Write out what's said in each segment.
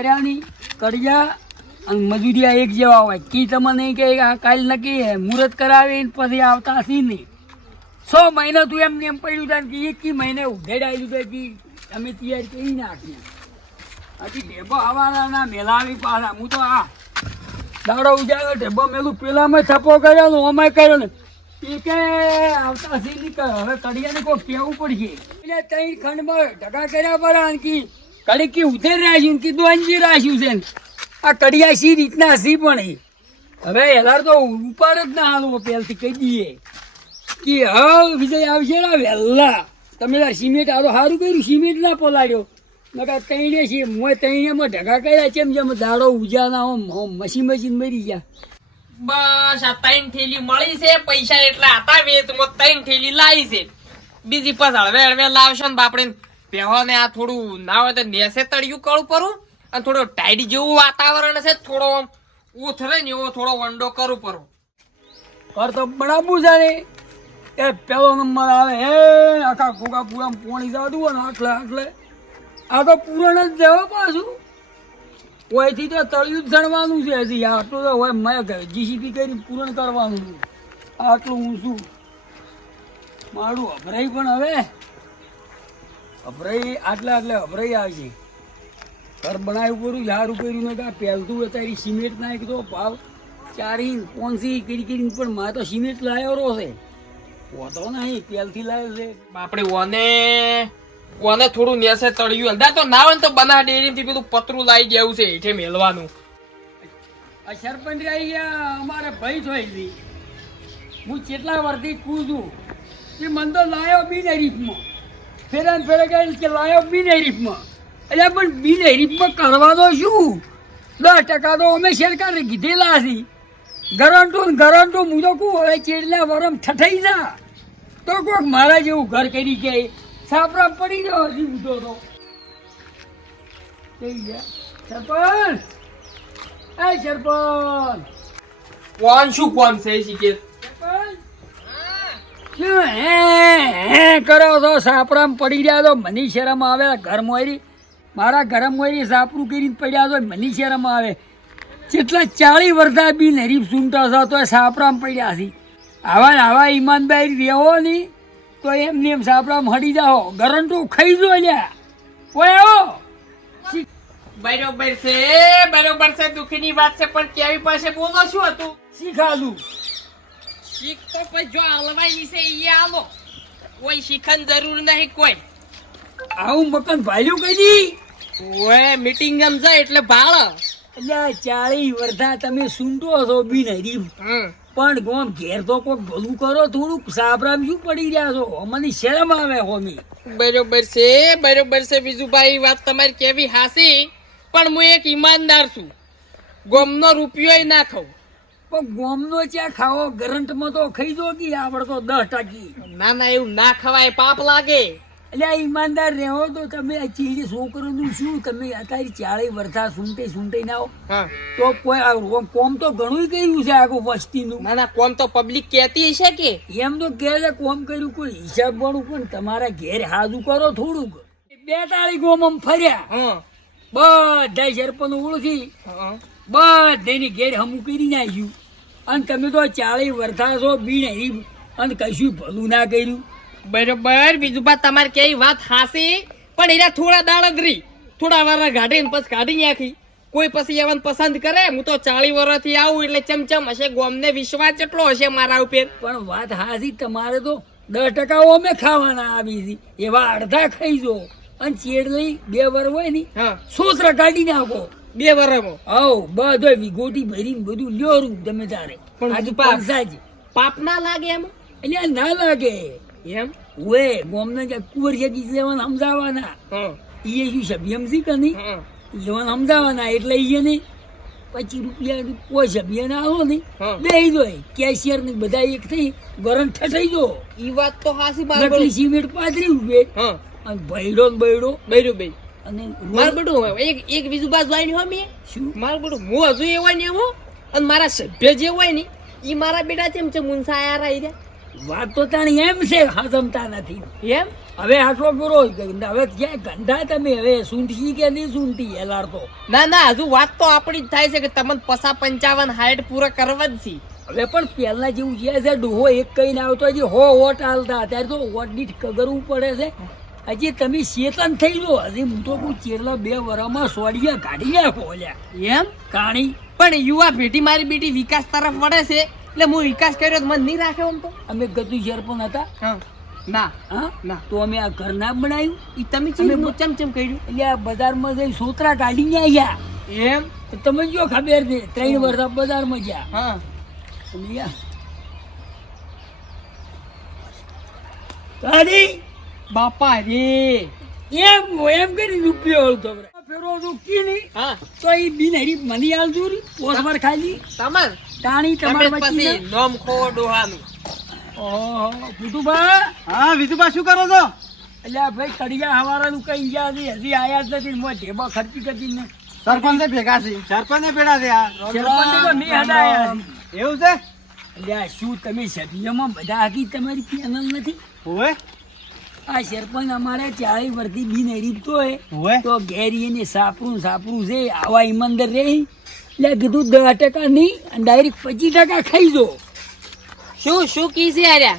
કર્યાની કડિયા અને મજૂરિયા એક જેવા હોય. કી તમને કે આ કાલ નક્કી હે મુહૂર્ત કરાવી પછી આવતા સી નહીં. સો મહિના તું એમ એમ પડ્યું હતા કે એક કી મહિને ઉઘેડાયેલું તો કે અમે તૈયાર કરી નાખીએ. હજી ઢેબો હવાના ના મેલાવી પાછા. હું તો આ દાડો ઉજાડો ઢેબો મેલું પેલામાં થપ્પો કર્યો ને કર્યો ને. એ કે આવતા સી નહીં હવે કડિયાને કોઈ કેવું પડશે. એટલે તઈ ખંડમાં ઢગા કર્યા પર કી કડી કી ઉધેર રાખ્યું ને કીધું અંજી રાખ્યું છે આ કડિયા સી રીતના સી પણ હવે એલાર તો ઉપાડ જ ના હાલવો પહેલથી કહી દઈએ. કે હવે વિજય આવશે ને વહેલા તમે સિમેન્ટ આરો સારું કર્યું, સિમેન્ટ ના પલાળ્યો. નકા તૈણે છે મોય તઈનેમાં ઢગા કર્યા છે જેમ દાડો ઉજાના ઓમ હોમ મસી મસીન મરી ગયા. બસ આ ત્રણ થેલી મળી છે, પૈસા એટલા હતા વેચમાં, ત્રણ થેલી લાવી છે. બીજી પાછ હળવે હળવે લાવશો ને બાપડે પહેવા ને આ થોડું ના હોય તો નેસે તળિયું કળું પરું અને થોડું ટાઈડ જેવું વાતાવરણ છે થોડો ઉથરે ને એવો થોડો વંડો કરું પરું. ઘર તો બનાવવું જાણે એ પેલો નંબર આવે, હે, આખા ખોખા પૂરા પોણી જતું હોય ને આટલે આટલે આ તો પૂરણ જ જવા પાછું. ઓયથી તો તળિયું જ જણવાનું છે હજી. આટલું તો હોય મેં જીસીપી કરી પૂરણ કરવાનું છે. આટલું હું શું? મારું અભરાઈ પણ હવે. અભરાઈ આટલા એટલે અભરાઈ આવશે ઘર બનાવ્યું પૂરું સારું કર્યું ને કાં પહેલતું અત્યારે સિમેન્ટ નાખી દો ભાવ ચારી પાંચ કરી કરીને પણ મારે તો સિમેન્ટ લાવ્યો છે. હોતો નહીં પહેલથી લાવ્યો છે. આપણે ઓને ઓને થોડું નેસે તળ્યું. હલદા તો ના હોય તો બના ડેરી થી પેલું પતરું લાવી દેવું છે હેઠે મેલવાનું. આ સરપંચ રહી ગયા અમારે ભાઈ જોઈ હતી હું કેટલા વર્ષથી કું છું. કે મને તો લાયો બિન હરીફમાં. ફેરા ને ફેરા કહે કે લાયો બિન હરીફમાં એટલે પણ બિન હરીફમાં કરવા તો શું? દસ ટકા તો અમે સરકારે કીધેલા હતી ગરંટો ગરંટો, હું તો કહું, હવે ચેડલા વરમ ઠઠાઈ જા. તો કોઈક મારા જેવું ઘર કરી કે સાપરા પડી ગયો હજી ઊંધો તો. સરપંચ! એ સરપંચ! કોણ શું કોણ છે શીખે? કરો છો? સાપરામ પડી રહ્યા તો મને શરમ આવે ઘર મોયરી. મારા ઘર મોયરી સાપરું કરીને પડ્યા તો મને શરમ આવે. જેટલા ચાળી વર્ષા બી હરીફ સૂંટા છો તો સાપરામ પડ્યા છે. આવા આવા ઈમાનદારી રહેવો નહીં તો એમને એમ સાપરામ હડી જાઓ. ગરંટું ખાઈ જો અલ્યા ઓય આવો. બરોબર છે બરોબર છે દુઃખની વાત છે પણ કેવી પાસે બોલો શું હતું? શીખાલું શીખ તો પછી જો હલવાઈ છે એ આલો. કોઈ શીખન જરૂર નહીં કોઈ. આવું મકાન ભાલ્યું કઈ ઓએ મીટિંગ એમ જાય એટલે ભાળ. એટલે ચાળી વર્ષા તમે સૂંટો છો બી હરીફ પણ ગોમ ઘેર તો કોક ભલું કરો થોડુંક સાબરામ શું પડી રહ્યા છો? અમને શરમ આવે હોમી. બરોબર છે બરોબર છે બીજું ભાઈ વાત તમારી કેવી હાસી? પણ હું એક ઈમાનદાર છું. ગોમનો રૂપિયો ના ખાઉં પણ ગોમનો ચા ખાવો? ગરંટમાં તો ખાઈ દો કે આવડતો દસ ટકી. ના ના એવું ના ખવાય પાપ લાગે. એટલે આ ઈમાનદાર રહેવો તો તમે આ ચીડી છોકરોનું શું? તમે અત્યારે ચાળી વર્ષા સૂંટે સૂંટે ના તો કોઈ કોમ- તો ઘણું કર્યું છે આખું વસ્તીનું. ના ના કોમ તો પબ્લિક કહેતી હશે કે. એમ તો કહે છે કોમ કર્યું કોઈ હિસાબ વાળું પણ તમારા ઘેર હાજુ કરો થોડુંક. બે તાળી ગોમ ફર્યા. હા. બધા સરપંચ ઓળખી. બધાની ઘેર હમું કરી નાખ્યું. અને તમે તો ચાળી વર્ષા છો બીણ હરી અને કશું ભલું ના કર્યું. બરોબર બીજું બા તમારે કેવી વાત હાસી પણ એના થોડા જ રહી. થોડા વાર કાઢીને પછી કાઢી નાખી. કોઈ પછી એવાને પસંદ કરે? હું તો ચાલી વર્ષથી આવું એટલે ચમચમ હશે ગોમને વિશ્વાસ કેટલો હશે મારા ઉપર. પણ વાત હાસી તમારે તો દસ ટકા અમે ખાવાના આવી હતી એવા અડધા ખાઈ જો. અને ચેડ લઈ બે વર હોય ને હા. સોસરા કાઢી નાખો. બે વર્ષમાં આવ બધો વિગોટી ભરીને બધું લ્યોરું તમે તારે. પણ આજુ પાપ. પાપ ના લાગે એમ? એટલે ના લાગે. એમ? ઓએ ગોમને જે કુંવર છે લેવાને સમજાવવાના. હા. એ શું સભ્યમ છે કે નહીં? હા. સમજાવવાના એટલે ઈએ ને પચીસ રૂપિયા કોઈ સભ્યને આવો ને હા. બે દો કેશિયર ને બધા એક થઈ ગરમ ઠસાઈ જો. ઈ વાત તો હાસી બાર સિમેન્ટ પાથરી રૂપિયા હા. અને ભૈડો ને બૈડો બૈરો ભાઈ અને માર બેટું એક એક બીજું બાજુ આવીને હો મેં. શું? મારું બેટું હું હજુ એવા ને એવો અને મારા સભ્ય જે હોય ને ઈ મારા બેટા ચેમ છે મુનસા આયા રહી રહ્યા. વાત તો તાણી એમ છે હજમતા નથી. એમ? હવે આટલો પૂરો હવે ક્યાં ગંધા તમે? હવે સૂંઢી કે નહીં સૂંઢી એલાર તો? ના ના હજુ વાત તો આપણી જ થાય છે કે તમને પસા પંચાવન હાઈટ પૂરા કરવા જ છે. હવે પણ પહેલા જેવું છે છે ડોહો એક કઈ ને આવતો હજી હો વોટ હાલતા. અત્યારે તો વોટ દીઠ કગરવું પડે છે. હજી તમે શેતન થઈ લો હજી હું તો કહું ચેરલા બે વરામાં સોડિયા કાઢી નાખો અલ્યા. એમ? કાણી. પણ યુવા પેઢી મારી બેટી વિકાસ તરફ વળે છે. એટલે હું વિકાસ કર્યો મન નહીં રાખ્યો આમ તો? અમે ગતું શેર પણ હતા. ના. હા? ના. તો અમે આ ઘર ના બનાવ્યું એ તમે અમે ચમ ચમ ચમ કર્યું? એટલે આ બજારમાં જઈ સોતરા કાઢીને આવ્યા એમ? તમે જો ખબર છે ત્રણ વર્ષ બજારમાં ગયા. હા. સમજ્યા કાઢી. બાપા રે. એમ એમ કરી રૂપિયો હળતો ફેરો રૂકી નહીં. હા. તો એ બિન હરી મની આલજો રી. પોસવાર ખાલી તમાર? ટાણી તમાર પછી નોમ ખો ડોહાનું. ઓહો ફૂટુભા હા વિધુબા શું કરો છો? એટલે ભાઈ કડિયા હવારાનું કઈ ગયા છે હજી આયા જ નથી મોં ઢેબા ખર્ચી કરી ને. સરપંચ ભેગા છે. સરપંચ આ તો એવું છે? એટલે શું તમે સભ્યમાં બધા આખી તમારી પેનલ નથી? આ સરપંચ અમારે ચાળી વર્ષથી બિન રીતતો હોય તો ઘેરી એને સાપરું સાપરું છે આવા ઈમાનદાર રે એટલે કીધું દસ ટકા નહીં અને ડાયરેક્ટ પચીસ ટકા ખાઈ જો. શું શું કી છે આર્યા?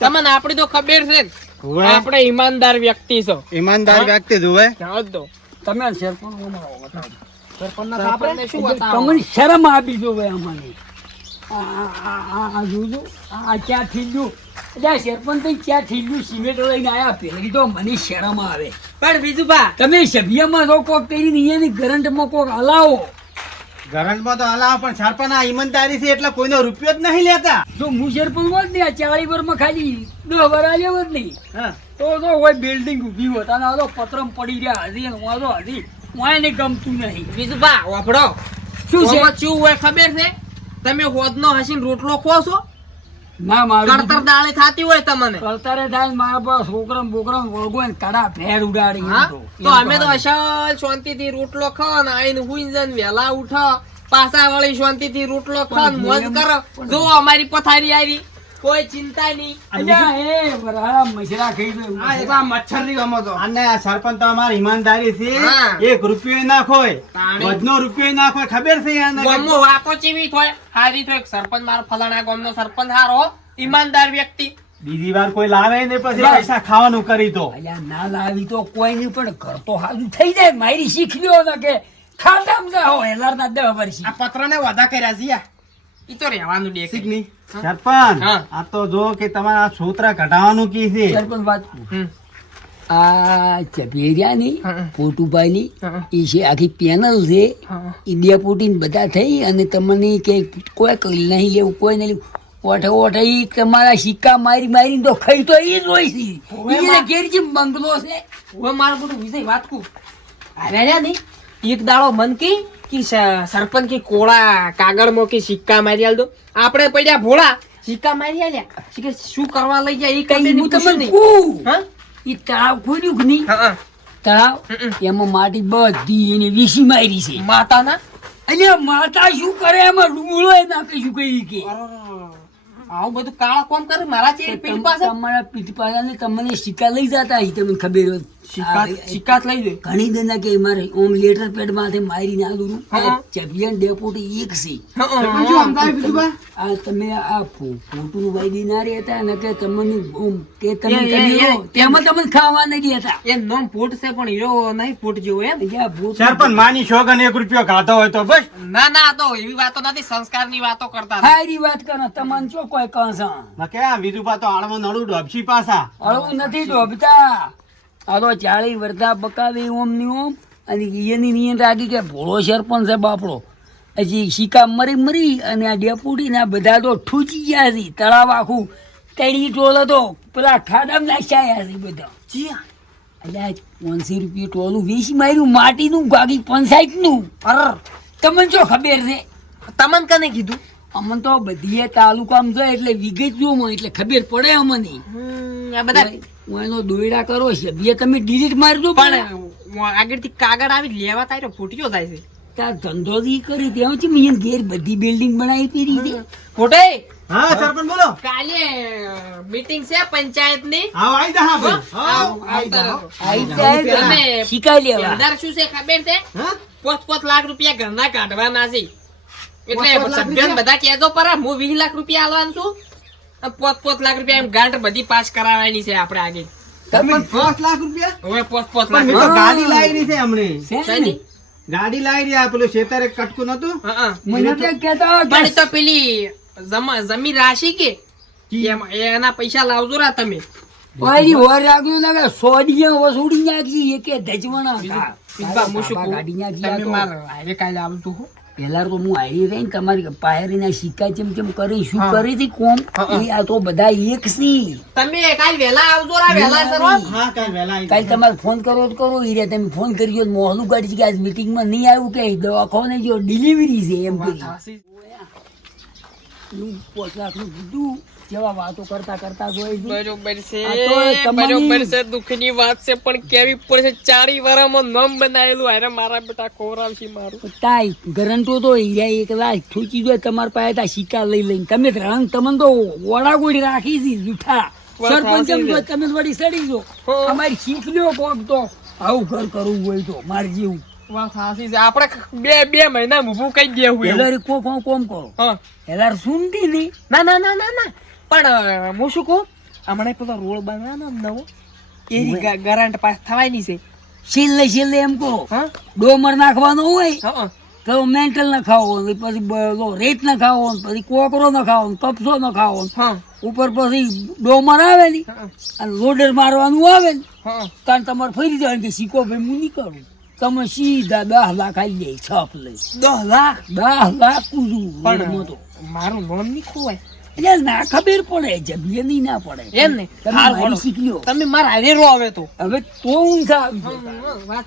તમને આપણી તો ખબર છે આપણે ઈમાનદાર વ્યક્તિ છો. ઈમાનદાર વ્યક્તિ જ હોવે. જાઓ જ દો તમે સરપંચ સરપંચને શું બતાવો? તમને શરમ આપી દો ભાઈ અમને. આ આ- આ- આ આ જોજો આ આ ચા થીલ્યું એટલે સરપંચ તો ચા થીલ્યું સિમેન્ટ લઈને આયા પેલી તો મને શરમ આવે. પણ બીજું બા. તમે સભ્યમાં તો કોક કરીને અહીંયાની કરંટમાં કોક હલાવો. ઘરંટમાં તો હલાવ પણ સરપંચ આ ઈમાનદારી છે એટલે કોઈનો રૂપિયો જ નહીં લેતા. જો હું સરપંચ હોત ને આ ચાળી વરમાં ખાલી દસ વર આવ્યો જ નહીં. હા. તો તો કોઈ બિલ્ડિંગ ઊભી હોત અને આ તો પતરમ પડી રહ્યા હજી અને વાંધો હજી વાંય ગમતું નહીં. બીજું બા વાપડો શું છે? શું હોય ખબર છે? તમે હોદનો હસીન રોટલો ખો છો? ના મારું કળતર દાળી ખાતી હોય તમને. કરતારે થાય મારા પાસે છોકરા બોકરા વળગો ને કડા ભેર ઉડાડી તો અમે તો અસલ શાંતિથી રોટલો ખાઓ ને આઈને હુઈ જઈને વેલા ઉઠો. વાળી વળી શાંતિથી રોટલો ખાઓ ને મોજ કરો. જો અમારી પથારી આવી. કોઈ ચિંતા નહીં. અલ્યા એ વરાળા મસરા ખાઈ દો આ એ મચ્છરની ગમો તો અને સરપંચ તો અમારી ઈમાનદારી છે. એક રૂપિયો ના ખોય. વધનો રૂપિયો ના ખોય. ખબર છે યાર ગામમાં વાતો ચેવી થાય. હારી તો સરપંચ મારો ફલાણા ગામનો સરપંચ હારો ઈમાનદાર વ્યક્તિ. બીજી વાર કોઈ લાવે ને પછી પૈસા ખાવાનું કરી દો. અલ્યા ના લાવી તો કોઈ નહીં પણ ઘર તો હાજુ થઈ જાય. મારી શીખલ્યો ને કે ખાટામ જાઓ હેલારના દહ વર્ષી. આ પત્ર ને વાદા કર્યા છે યાર. ઈ તો રહેવાનું દે ઠીક નહીં સરપંચ આ તો જો કે તમારા છોતરા કઢાવવાનું કી છે. સરપંચ વાત. આ ચભેરિયાની પોટુભાઈની એ છે આખી પેનલ છે એ બે બધા થઈ અને તમને કે કોઈ કઈ નહીં લેવું કોઈ નહીં લેવું. ઓઠે ઓઠે ઈ તમારા સિક્કા મારી મારી તો ખાઈ તો ઈ જ હોય છે. ઘેર જેમ બંગલો છે. હવે મારું બધું વિજય વાત કુ અરે ની. એક દાડો મન કી કે સરપંચ કે કોળા કાગળમાં કે સિક્કા મારી આલ દો. આપણે પડ્યા ભોળા સિક્કા મારી આલ્યા. કે શું કરવા લઈ જાય એ કઈ કઈ હું તમને. હા? ઈ તળાવ ખોલ્યું કે નહીં. તળાવ એમાં માટી બધી એને વીસી મારી છે. માતાના? અલ્યા માતા શું કરે? એમાં ડુંગળો એ નાખે શું કહી કે. આવું બધું કાળા કોમ કરે? મારા છે પીઠ પાસે તમારા પીઠ પાસે તમને સિક્કા લઈ જતા તમને ખબર હોય. સિક્કાત લઈ દે. ઘણી દના કે મારે ઓમ લેટર પેડમાંથી મારી ના દઉં ચેમ્પિયન ડેપોટી એક બા? આ તમે આ ફો- વાઈ વાયદી હતા ને કે તમને ઓમ કે તમે લો, તેમાં તમને ખાવા નહીં દેતા એ નોમ ફૂટ છે પણ હીરો નહીં ફૂટ જેવો એમ. સરપંચ માની શોગન એક રૂપિયો ખાતો હોય તો બસ. ના ના તો એવી વાતો નથી સંસ્કારની વાતો કરતા હતા. હારી વાત કરો તમને ચો કોઈ કંસા કે આ બીજું તો આળમાં નડું ડોબશી પાછા. અળવું નથી ડોબતા. આ તો ચાળી વર્ધા બકાવી ઓમની ઓમ અને એની નિયન રાખી કે ભોળો સરપંચ છે બાપડો હજી શિકા મરી મરી અને આ ડેપુટી ને આ બધા તો ઠૂચી ગયા છે તળાવ આખું તેડી ટોલ હતો પેલા ખાડામાં નાખ્યા છે બધા. જીયા. અલ્યા પાંચસો રૂપિયા ટોલું વેચી માર્યું માટીનું બાકી પંચાયતનું. નું અરર. તમને જો ખબર છે? તમને કને કીધું? અમને તો બધી તાલુકામાં જાય એટલે વિગત જો એટલે ખબર પડે અમને. આ બધા હું એનો દોયડા કરો છે બે તમે ડિલીટ મારજો પણ આગળથી કાગળ આવી લેવા તારો ફૂટ્યો જાય છે. ત્યાં ધંધો જી કરી ત્યાં છે મેં ઘેર બધી બિલ્ડિંગ બનાવી પીરી છે. ખોટે હા સરપંચ બોલો. કાલે મીટિંગ છે પંચાયતની હા આઈ જા હા આઈ જા, આઈ જા તમે- શીખાઈ લેવા. અંદર શું છે ખબર છે? પોત પોત લાખ રૂપિયા ઘરના કાઢવાના છે. એટલે સભ્યોને બધા કહેજો પરા હું વીસ લાખ રૂપિયા આલવાનું છું પોત પોત લાખ રૂપિયા એમ ગાંઠ બધી પાસ કરાવવાની છે આપણે આગળ સરપંચ પાંચ લાખ રૂપિયા હવે પોત પોત લાખ ગાડી લાવી છે હમણે છે છે ને? ને? ગાડી લાવી રહ્યા પેલું શેતારે કટકું નતું હા, હા. મને તો પણ તો પેલી જમા જમી રાશિ કે એના પૈસા લાવજો રા તમે વાયરી વર રાખ્યું ના કે સોડિયા વસૂડી નાખી? ગાડી નાખી તમે તો. હારે કાલે આવતું હો. પેલા તો હું આવી રહી ને તમારી પાયરીના સિક્કા જેમ જેમ કરી શું કરી હતી કોમ. એ આ તો બધા એક સી. તમે કાલ વેલા આવજો રા વેલા સરો હા કાલ વેલા કાલ તમારે ફોન કરો તો કરો ઈરે તમે ફોન કરજો મોહલું કાઢી કે આજ મીટિંગમાં નહીં આવ્યું કે? દવાખાને જો ડિલિવરી છે એમ કરી. હું પાંચ લાખનું કીધું જેવા વાતો કરતા કરતા જોઈ બરોબર છે તો તમારી- બરોબર છે દુઃખની વાત છે પણ કેવી પડશે ચારી વારામાં નામ બનાયેલું. હારે મારા બેટા ખોરાવશે મારું. તાય ગરંટો તો હીરા એક લાખ ઠૂકી દો તમારા પાસે તા શિકા લઈ લઈને. તમે રંગ તમને તો ઓળાગોળી રાખી છે જૂઠા. વાત સરપંચ સાચી એમ છે. તો તમે વળી સડી જો. અમારી શીખ લ્યો કોક તો. આવું ઘર કરવું હોય તો માર જેવું. વાત સાચી છે. આપણે બે બે મહિના ઊભું કઈ દેવું એવું. પેલા કો કોમ કોમ કરો. હા. પેલા સુનતી નહીં. ના ના ના ના ના. પણ હું શું કહું? હમણાં પેલો રોડ બનાવવાનો નવો. એ ગરાન્ટ પાસ થવાની છે. છેલ્લે છેલ્લે એમ કહો. ડોમર નાખવાનો હોય તો મેન્ટલ ન ખાવો પછી રેત ન ખાવો પછી કોકરો ન ખાવો કપસો ન ખાવો ઉપર પછી ડોમર આવે ને અને લોડર મારવાનું આવે ને કારણ તમારે ફરી જાય કે સિક્કો ભાઈ હું નહીં કરું. તમે સીધા દસ લાખ આવી જાય છપ લઈ. દસ લાખ દસ લાખ કૂદું પણ તો મારું લોન નહીં ખોવાય. એટલે ના ખબર પડે જબીએ નહીં ના પડે. એમ ને તમે હાલ શીખ લ્યો તમે મારા હારે રો હવે તો. હવે તો હું વાત